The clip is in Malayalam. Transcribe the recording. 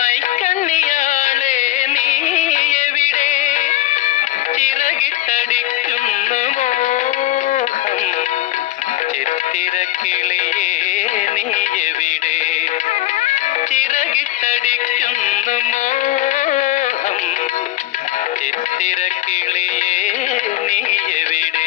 മൈക്കണ്ണിയാളെ നീ എവിടെ ചിറകിട്ടടിക്കുന്നു മോഹം ചിത്തിരക്കിളിയേ നീ എവിടെ ചിറകിട്ടടിക്കുന്നു മോഹം ചിത്തിരക്കിളിയേ നീ എവിടെ